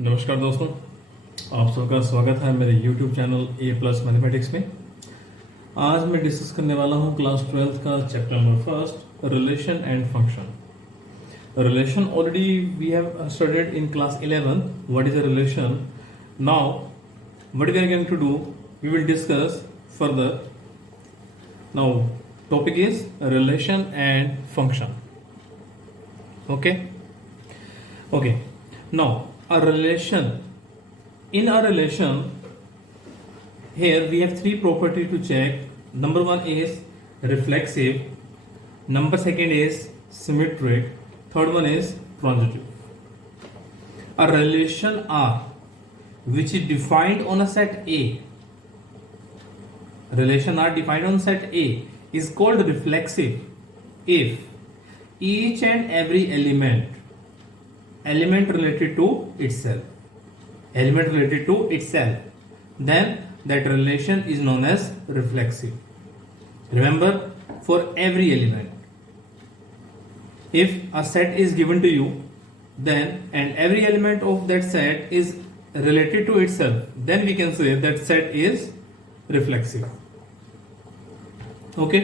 नमस्कार दोस्तों, आप सबका स्वागत है मेरे YouTube चैनल ए प्लस मैथमेटिक्स में। आज मैं डिस्कस करने वाला हूं क्लास 12th का chapter number first, relation and function. Relation already we have studied in class 11। What is a relation? Now what we are going to do, we will discuss further. Now topic is relation and function. Okay. Now a relation. In a relation, here we have three properties to check. Number one is reflexive. Number second is symmetric. Third one is transitive. A relation R, which is defined on a set A. Relation R defined on set A is called reflexive if each and every element related to itself, then that relation is known as reflexive. Remember, for every element, if a set is given to you, then and every element of that set is related to itself, then we can say that set is reflexive. Okay.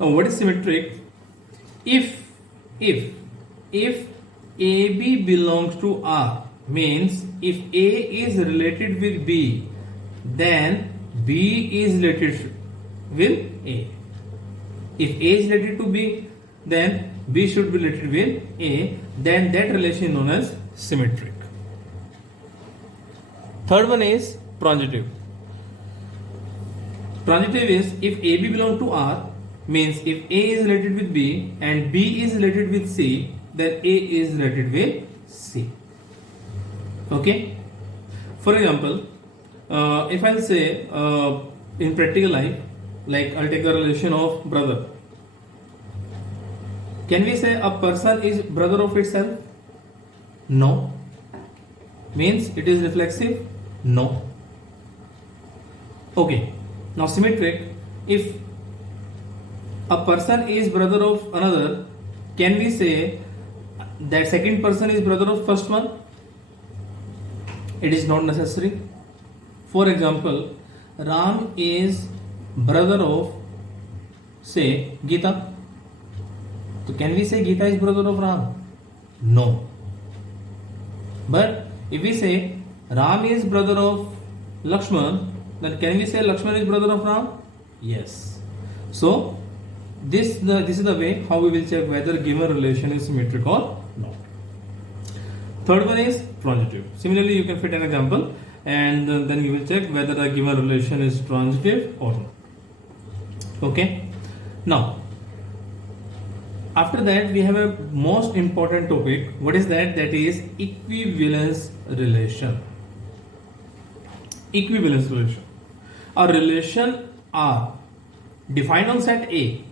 Now what is symmetric? If AB belongs to R, means if A is related with B, then B is related with A. If A is related to B, then B should be related with A, then that relation is known as symmetric. Third one is transitive. Transitive is if AB belongs to R, means if A is related with B and B is related with C, then A is related with C. Okay. For example, if I'll say in practical life, like I'll take the relation of brother. Can we say a person is brother of itself? No. Means it is reflexive? No. Okay. Now symmetric, if a person is brother of another, can we say that second person is brother of first one? It is not necessary. For example, Ram is brother of, say, Geeta. So can we say Geeta is brother of Ram? No. But if we say Ram is brother of Lakshman, then can we say Lakshman is brother of Ram? Yes. So this is the way how we will check whether given relation is symmetric or not. Third one is transitive. Similarly, you can fit an example and then you will check whether a given relation is transitive or not. Okay. Now, after that we have a most important topic. What is that? That is equivalence relation. Equivalence relation. A relation R defined on set A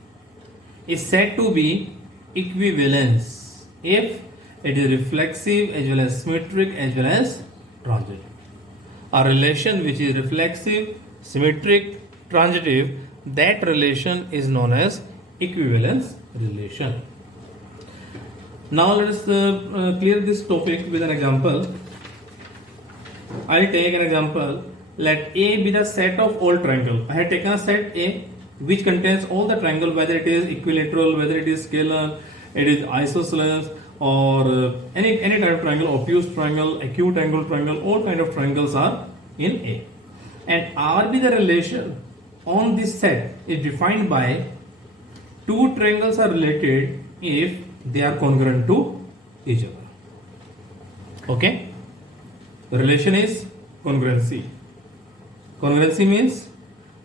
is said to be equivalence if it is reflexive as well as symmetric as well as transitive. A relation which is reflexive, symmetric, transitive, that relation is known as equivalence relation. Now let us clear this topic with an example. I'll take an example. Let A be the set of all triangle. I have taken a set A which contains all the triangle, whether it is equilateral, whether it is scalar, it is isosceles, or any type of triangle, obtuse triangle, acute angle triangle, all kind of triangles are in A. And R be the relation on this set is defined by two triangles are related if they are congruent to each other. Okay? The relation is congruency. Congruency means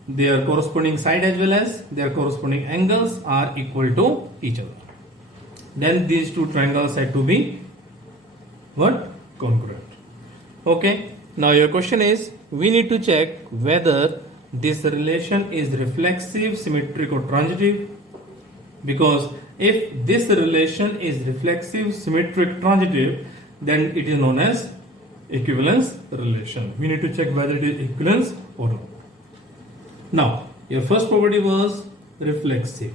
their corresponding side as well as their corresponding angles are equal to each other. Then these two triangles said to be what? Congruent. Okay. Now your question is, we need to check whether this relation is reflexive, symmetric or transitive. Because if this relation is reflexive, symmetric, transitive, then it is known as equivalence relation. We need to check whether it is equivalence or not. Now, your first property was reflexive.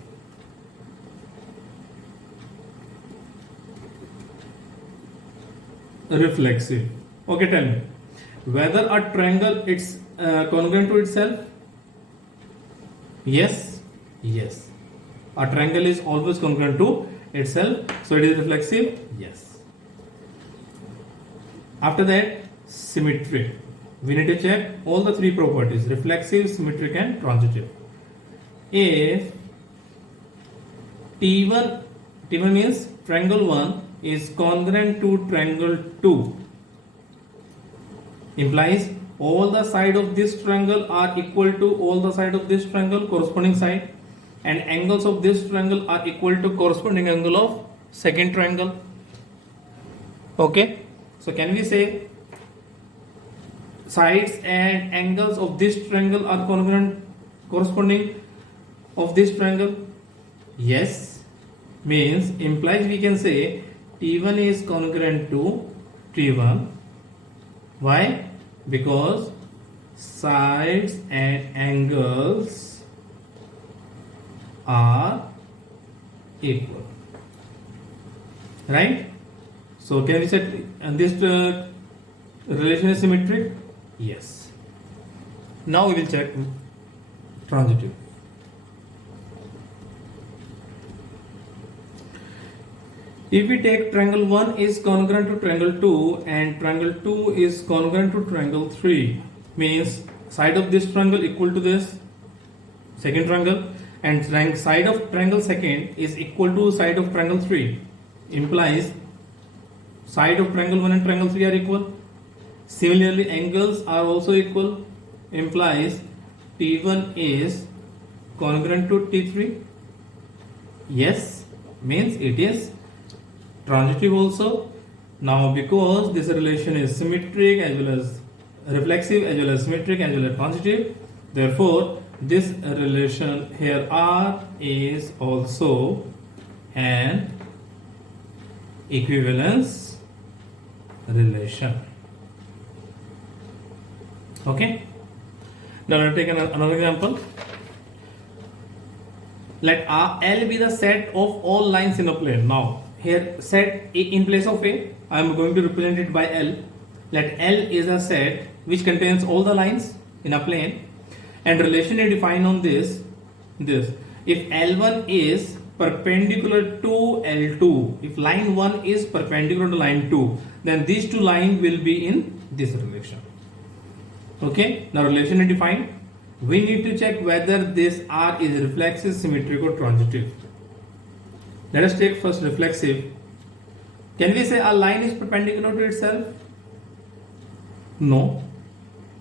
reflexive. Okay, tell me whether a triangle it's congruent to itself. Yes, yes. A triangle is always congruent to itself, so it is reflexive. Yes. After that, symmetric. We need to check all the three properties: reflexive, symmetric, and transitive. If T1 means triangle 1 is congruent to triangle 2, implies all the side of this triangle are equal to all the side of this triangle corresponding side, and angles of this triangle are equal to corresponding angle of second triangle. Okay, so can we say sides and angles of this triangle are congruent corresponding of this triangle? Yes, means implies we can say T1 is congruent to T1. Why? Because sides and angles are equal, right? So can we say this relation is symmetric? Yes. Now we will check transitive. If we take triangle 1 is congruent to triangle 2 and triangle 2 is congruent to triangle 3, means side of this triangle equal to this second triangle, and side of triangle second is equal to side of triangle 3, implies side of triangle 1 and triangle 3 are equal. Similarly, angles are also equal, implies T1 is congruent to T3. Yes, means it is transitive also. Now because this relation is symmetric as well as reflexive as well as symmetric as well as transitive, therefore this relation here R is also an equivalence relation. Okay, now let us take another example. Let L be the set of all lines in a plane. Now here set in place of A, I am going to represent it by L. Let L is a set which contains all the lines in a plane, and relation is defined on this. If L1 is perpendicular to L2, if line 1 is perpendicular to line 2, then these two lines will be in this relation. Okay, now relation is defined. We need to check whether this R is reflexive, symmetric, or transitive. Let us take first reflexive. Can we say a line is perpendicular to itself? No.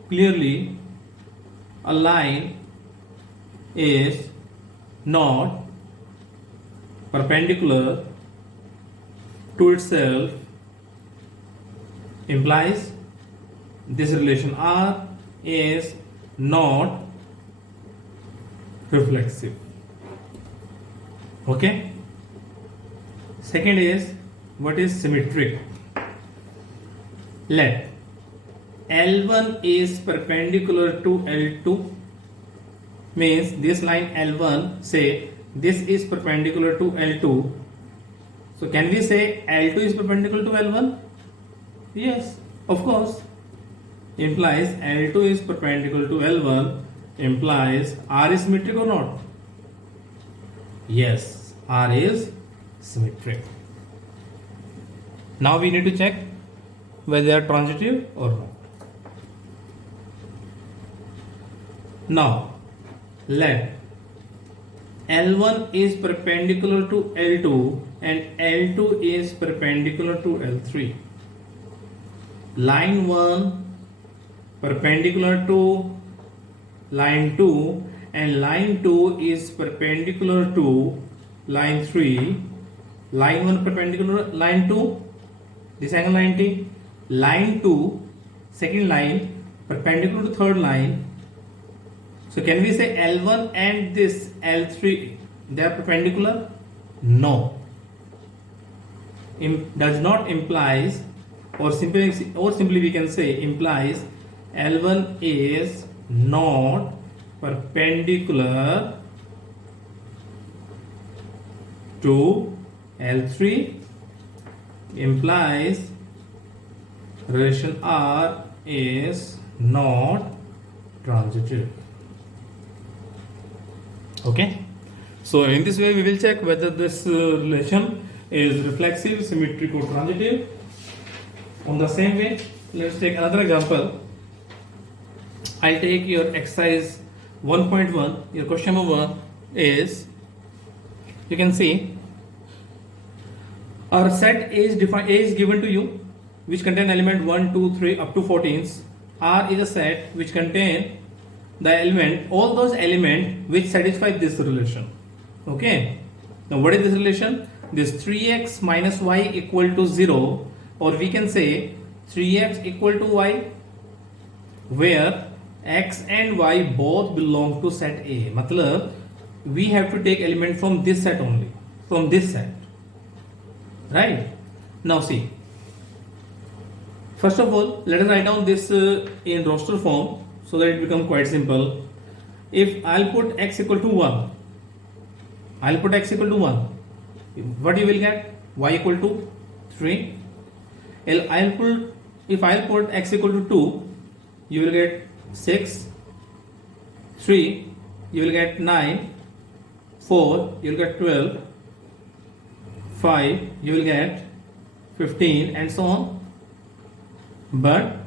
Clearly, a line is not perpendicular to itself, implies this relation R is not reflexive. Okay. Second is, what is symmetric? Let L1 is perpendicular to L2, means this line L1, say this is perpendicular to L2. So can we say L2 is perpendicular to L1? Yes, of course. Implies L2 is perpendicular to L1, implies R is symmetric or not? Yes, R is symmetric. Now we need to check whether they are transitive or not. Now let L1 is perpendicular to L2 and L2 is perpendicular to L3. Line 1 perpendicular to line 2 and line 2 is perpendicular to line 3. Line 1 perpendicular to line 2, this angle 90. Line 2, second line perpendicular to third line. So can we say L1 and this L3 they are perpendicular? No. Does not implies, or simply we can say implies L1 is not perpendicular to L3, implies relation R is not transitive. Okay, so in this way we will check whether this relation is reflexive, symmetric or transitive. On the same way, let's take another example. I'll take your exercise 1.1. Your question number 1 is, you can see our set A is given to you, which contain element 1, 2, 3 up to 14s. R is a set which contain the element, all those elements which satisfy this relation. Okay, now what is this relation? This 3x minus y equal to 0, or we can say 3x equal to y, where x and y both belong to set A. Matlab, we have to take element from this set only, from this set, right? Now see, first of all, let us write down this in roster form so that it becomes quite simple. If I'll put x equal to 1, I'll put x equal to 1, what you will get? Y equal to 3. If I'll put x equal to 2, you will get 6. 3, you will get 9. 4, you will get 12. 5, you will get 15, and so on. But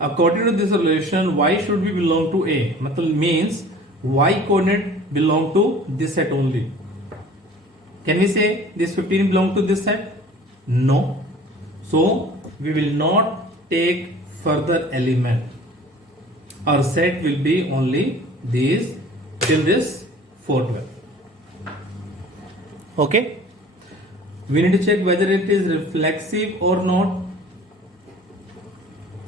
according to this relation, y should be belong to A. Matlab means y coordinate belong to this set only. Can we say this 15 belong to this set? No. So we will not take further element. Our set will be only these till this 412. Okay. We need to check whether it is reflexive or not.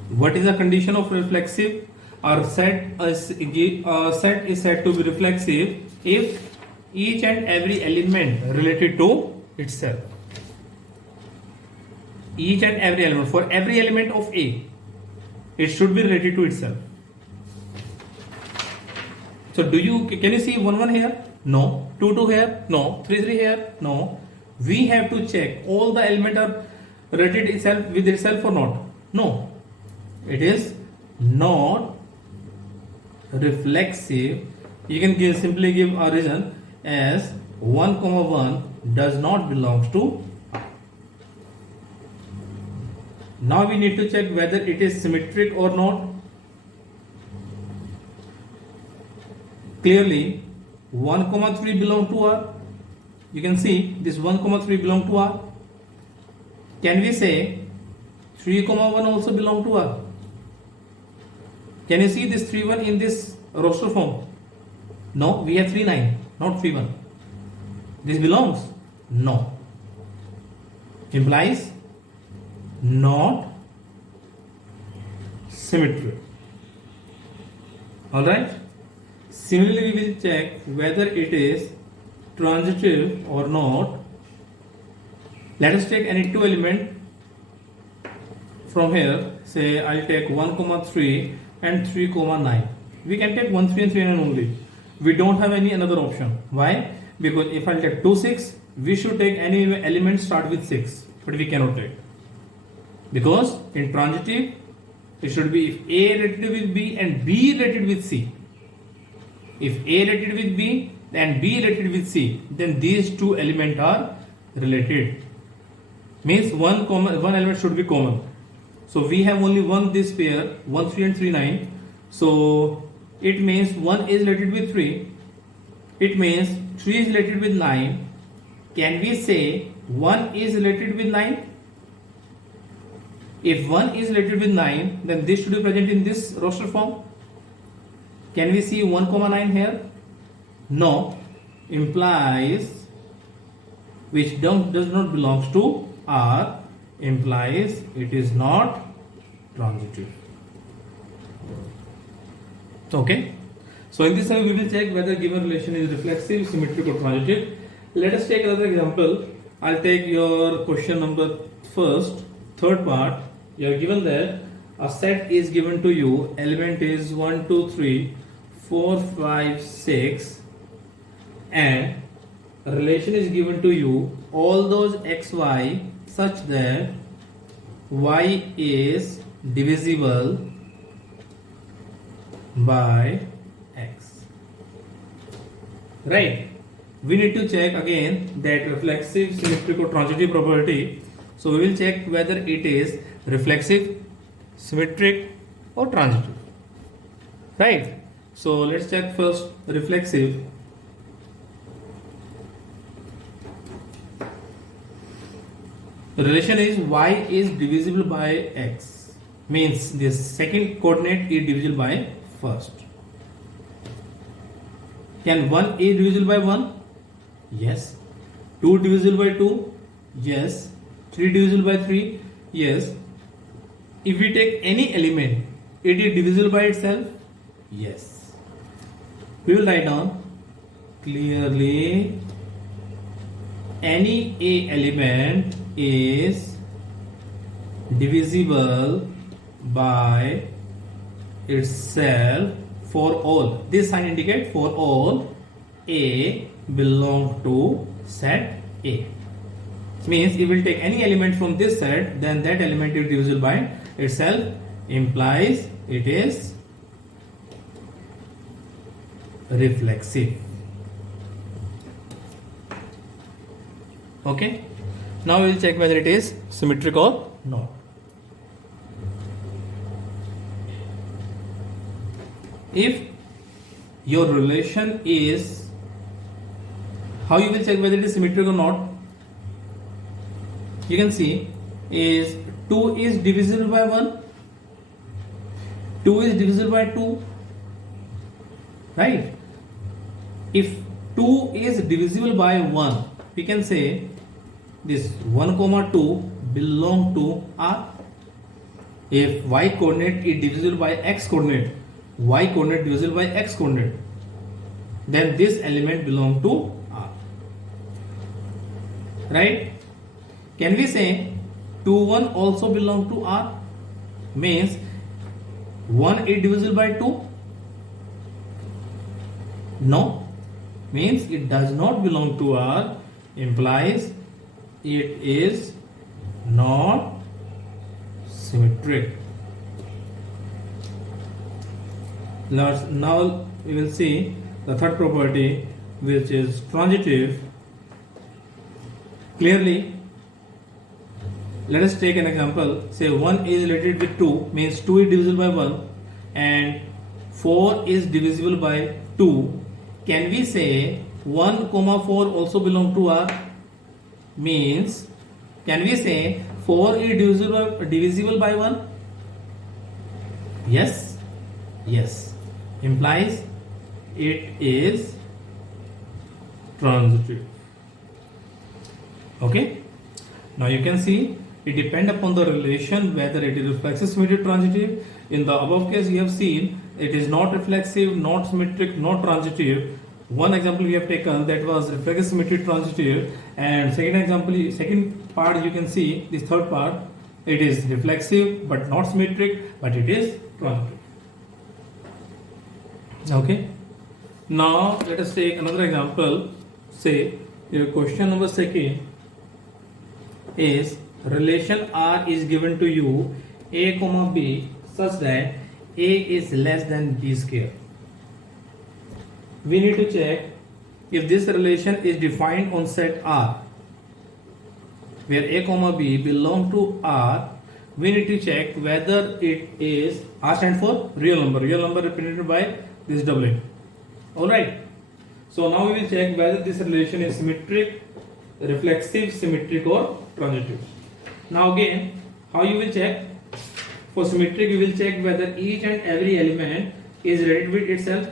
What is the condition of reflexive? Our set is said to be reflexive if each and every element related to itself. Each and every element, for every element of A, it should be related to itself. So can you see 1 1 here? No. 2 2 here? No. 3 3 here? No. We have to check all the elements are related itself with itself or not. No. It is not reflexive. You can simply give a reason as 1, 1 does not belong to R. Now we need to check whether it is symmetric or not. Clearly 1, 3 belong to R. You can see this 1, 3 belong to R. Can we say 3, 1 also belong to R? Can you see this 3 1 in this roster form? No, we have 3 9, not 3 1. This belongs? No. Implies not symmetry. Alright. Similarly, we will check whether it is transitive or not. Let us take any two element from here. Say I'll take 1, 3 and 3, 9. We can take 1, 3 and 3, 9 only. We don't have any another option. Why? Because if I'll take 2, 6, we should take any element start with 6, but we cannot take. Because in transitive, it should be if A related with B and B related with C. If A related with B and B related with C, then these two elements are related. Means one element should be common. So we have only one this pair, 1, 3 and 3, 9. So it means 1 is related with 3. It means 3 is related with 9. Can we say 1 is related with 9? If 1 is related with 9, then this should be present in this roster form. Can we see 1, 9 here? No. Implies which does not belongs to R, implies it is not transitive. Okay. So in this way we will check whether given relation is reflexive, symmetric or transitive. Let us take another example. I'll take your question number third part. You are given that a set is given to you, element is 1, 2, 3, 4, 5, 6, and a relation is given to you, all those xy such that y is divisible by x. Right? We need to check again that reflexive, symmetric or transitive property. So we will check whether it is reflexive, symmetric or transitive. Right? So let's check first reflexive. The relation is y is divisible by x, means this second coordinate is divisible by first. Can 1 is divisible by 1? Yes. 2 divisible by 2? Yes. 3 divisible by 3? Yes. If we take any element, it is divisible by itself? Yes. We will write down clearly any A element is divisible by itself for all. This sign indicates for all A belong to set A. Means if we will take any element from this set, then that element is divisible by itself, implies it is reflexive. Okay. Now we will check whether it is symmetric or not. If your relation is, how you will check whether it is symmetric or not? You can see is 2 is divisible by 1, 2 is divisible by 2, right? If 2 is divisible by 1, we can say this 1 comma 2 belong to R. If y coordinate is divisible by x coordinate, y coordinate divisible by x coordinate, then this element belong to R. Right? Can we say 2 1 also belong to R? Means 1 is divisible by 2? No. Means it does not belong to R, implies it is not symmetric. Now we will see the third property, which is transitive. Clearly, let us take an example. Say 1 is related with 2, means 2 is divisible by 1 and 4 is divisible by 2. Can we say 1 comma 4 also belong to R? Means, can we say 4 is divisible by 1? Yes. Yes. Implies it is transitive. Okay. Now you can see it depends upon the relation whether it is reflexive, symmetric, transitive. In the above case, you have seen it is not reflexive, not symmetric, not transitive. One example we have taken, that was reflexive, symmetric, transitive, and second part you can see, this third part, it is reflexive but not symmetric, but it is transitive. Okay. Now let us take another example. Say your question number second is relation R is given to you A comma B such that A is less than B square. We need to check if this relation is defined on set R, where A comma B belong to R. We need to check whether it is, R stands for real number represented by this doublet. Alright. So now we will check whether this relation is symmetric, reflexive, symmetric or transitive. Now again, how you will check? For symmetric, you will check whether each and every element is related with itself.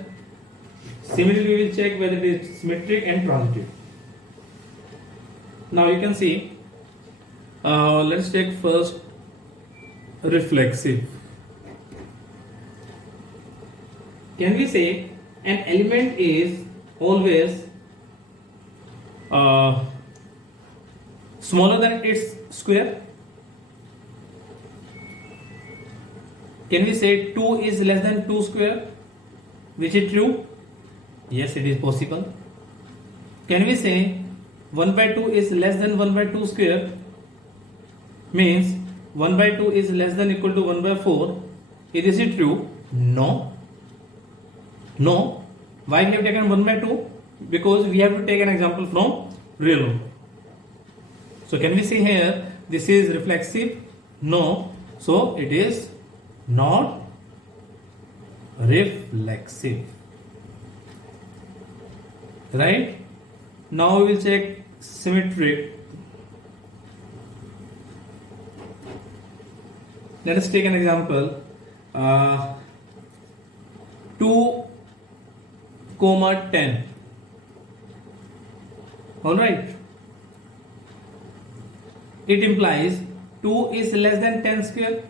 Similarly, we will check whether it is symmetric and transitive. Now you can see, let's take first reflexive. Can we say an element is always smaller than its square? Can we say 2 is less than 2 square? Which is true? Yes, it is possible. Can we say 1 by 2 is less than 1 by 2 square? Means 1 by 2 is less than equal to 1 by 4. Is it true? No. No. Why we have taken 1 by 2? Because we have to take an example from real number. So can we see here, this is reflexive? No. So it is not reflexive. Right? Now we will check symmetric. Let us take an example. 2, 10. Alright. It implies 2 is less than 10 square.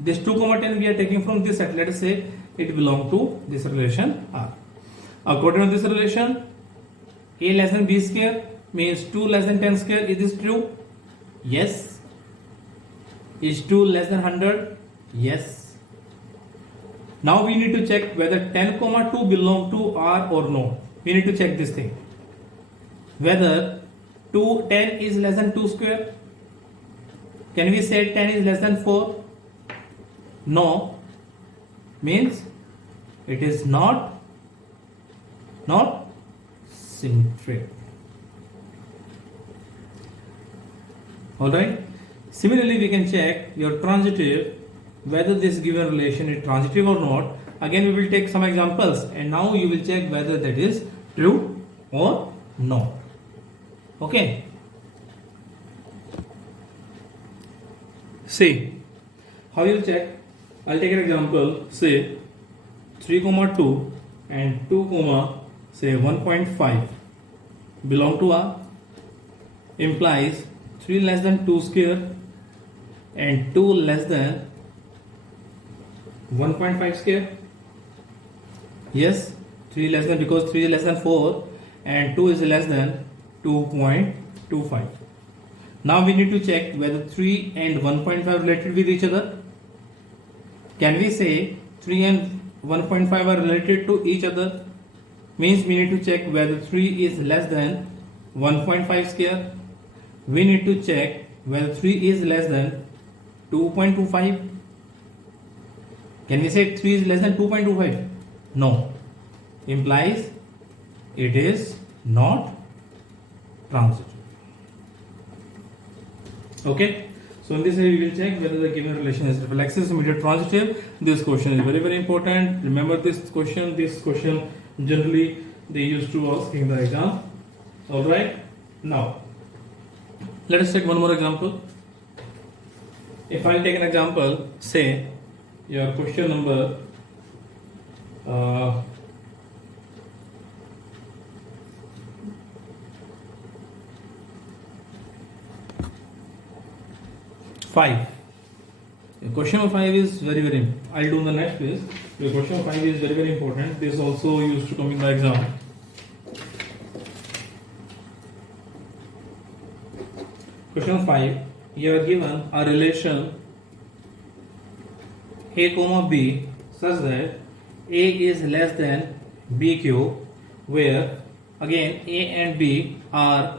This 2, 10 we are taking from this set. Let us say it belongs to this relation R. According to this relation, A less than B square means 2 less than 10 square. Is this true? Yes. Is 2 less than 100? Yes. Now we need to check whether 10, 2 belong to R or no. We need to check this thing. Whether 10 is less than 2 square. Can we say 10 is less than 4? No. Means it is not symmetric. Alright. Similarly, we can check your transitive, whether this given relation is transitive or not. Again, we will take some examples and now you will check whether that is true or not. Okay. See, how you will check? I'll take an example, say 3, 2 and 2, say 1.5 belong to R, implies 3 less than 2 square and 2 less than 1.5 square. Yes, 3 less than, because 3 is less than 4 and 2 is less than 2.25. Now we need to check whether 3 and 1.5 related with each other. Can we say 3 and 1.5 are related to each other? Means we need to check whether 3 is less than 1.5 square. We need to check whether 3 is less than 2.25. Can we say 3 is less than 2.25? No. Implies it is not transitive. Okay. So in this way we will check whether the given relation is reflexive, symmetric, transitive. This question is very, very important. Remember this question. This question generally they used to ask in the exam. Alright. Now let us take one more example. If I take an example, say your question number 5. Question number 5 is very, very, I'll do the next please. The question number 5 is very, very important. This also used to come in the exam. Question number 5. You are given a relation A, B such that A is less than BQ, where again A and B are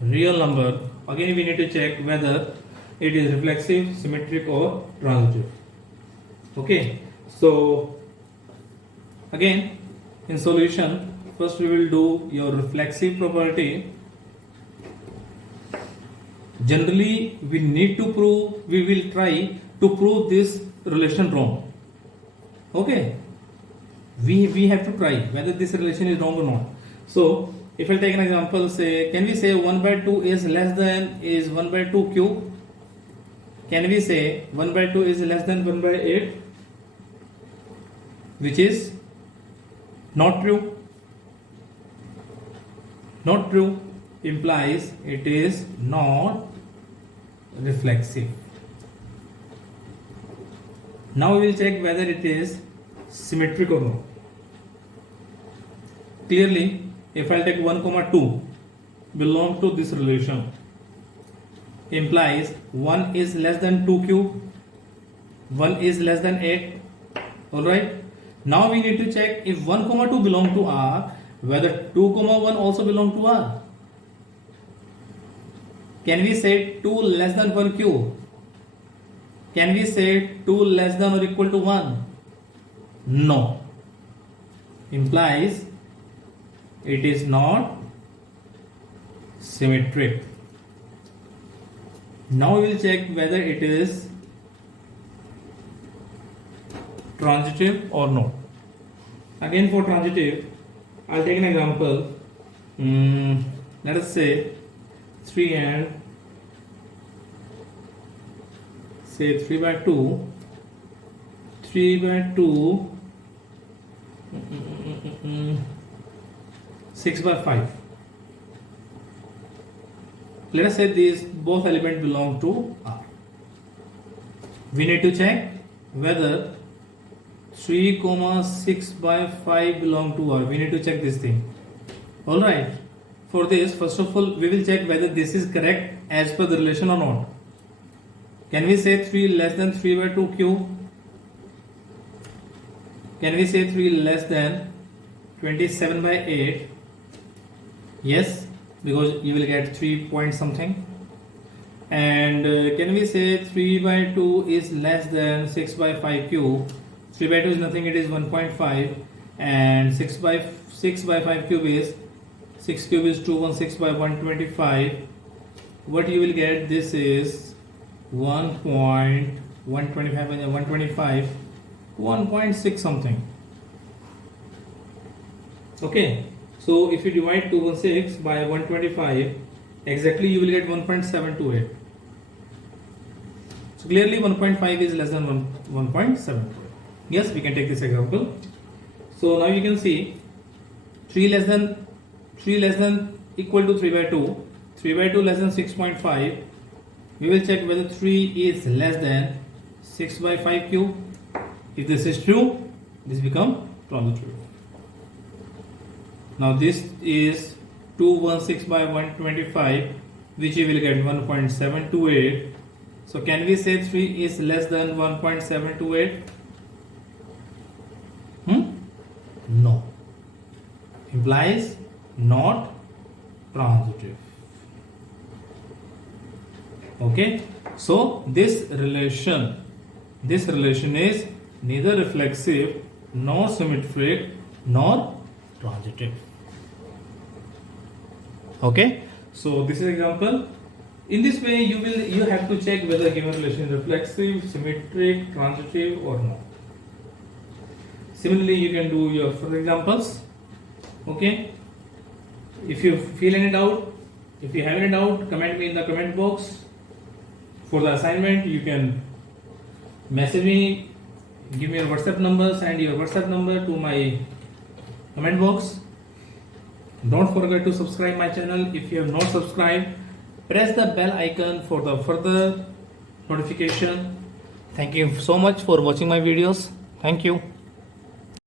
real number. Again we need to check whether it is reflexive, symmetric or transitive. Okay, so again in solution, first we will do your reflexive property. Generally we need to prove, we will try to prove this relation wrong. Okay, we have to try whether this relation is wrong or not. So if I take an example, say can we say 1 by 2 is less than is 1 by 2 cube? Can we say 1 by 2 is less than 1 by 8? Which is not true. Not true implies it is not reflexive. Now we will check whether it is symmetric or not. Clearly, if I take 1, 2 belong to this relation, implies 1 is less than 2 cube, 1 is less than 8. Alright. Now we need to check if 1, 2 belong to R, whether 2, 1 also belong to R. Can we say 2 less than 1 cube? Can we say 2 less than or equal to 1? No. Implies it is not symmetric. Now we will check whether it is transitive or no. Again, for transitive, I'll take an example. Let us say 3 and say 3 by 2, 3 by 2, 6 by 5. Let us say these both elements belong to R. We need to check whether 3, 6 by 5 belong to R. We need to check this thing. Alright. For this, first of all, we will check whether this is correct as per the relation or not. Can we say 3 less than 3 by 2 cube? Can we say 3 less than 27 by 8? Yes, because you will get 3 point something. And can we say 3 by 2 is less than 6 by 5 cube? 3 by 2 is nothing, it is 1.5. And 6 by 5 cube is 6 cube is 216 by 125. What you will get, this is 1.125 and 125, 1.6 something. Okay, so if you divide 216 by 125, exactly you will get 1.728. So clearly 1.5 is less than 1.728. Yes, we can take this example. So now you can see 3 less than equal to 3 by 2, 3 by 2 less than 6.5. We will check whether 3 is less than 6 by 5 cube. If this is true, this becomes transitive. Now this is 216 by 125, which you will get 1.728. So can we say 3 is less than 1.728? No. Implies not transitive. Okay, so this relation is neither reflexive nor symmetric nor transitive. Okay, so this is example. In this way you have to check whether given relation is reflexive, symmetric, transitive or not. Similarly, you can do your further examples. Okay, if you feel any doubt, if you have any doubt, comment me in the comment box. For the assignment, you can message me, give me your WhatsApp number, send your WhatsApp number to my comment box. Don't forget to subscribe my channel. If you have not subscribed, press the bell icon for the further notification. Thank you so much for watching my videos. Thank you.